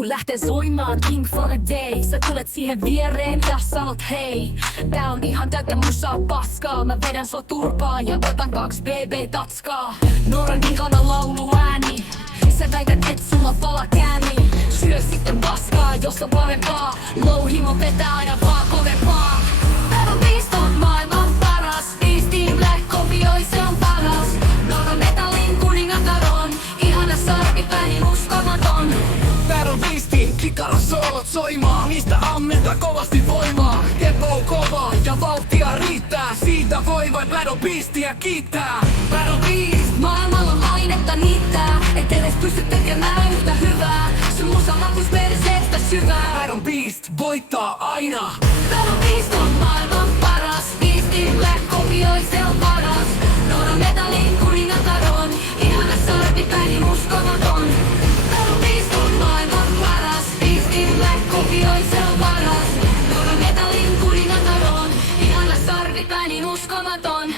kun lähtee soimaan King for a Day. Sä tulet siihen viereen ja sanot hei. Tää on ihan täyttä musaa paskaa. Mä vedän sua turpaan ja otan 2 BB-tatskaa. Nooran ihana lauluääni. Sä väität et sulla pala kääni. Syö sitten paskaa, jos on parempaa. Louhimo vetää aina vaan kovempaa. Battle Beast on maailman paras. Beast Team Black kopioi, se on paras. Nooran metallin kuningatar on. Ihana sarvipäin uskomaton. Battle Beastin kikarasoolot soimaa. Niistä ammentaa kovasti voimaa. Tempo on kova ja vauhtia riittää. Siitä voi vain Battle Beastia kiittää. Battle Beast, maailmalla on ainetta niittää. Et edes pysty tekemään yhtä hyvää. Sun musa makus perseestä syvää. Battle Beast voittaa aina. Battle Beast on maailman paras. Beast Team Black kopioi, se on paras. Nooran metallin kuningatar on. Ihana sarvipäin uskomaton. Battle Beast on maailman paras. Beast Team Black kopioi, se on paras. Nooran metallin kuningatar on. Ihana sarvipäin uskomaton.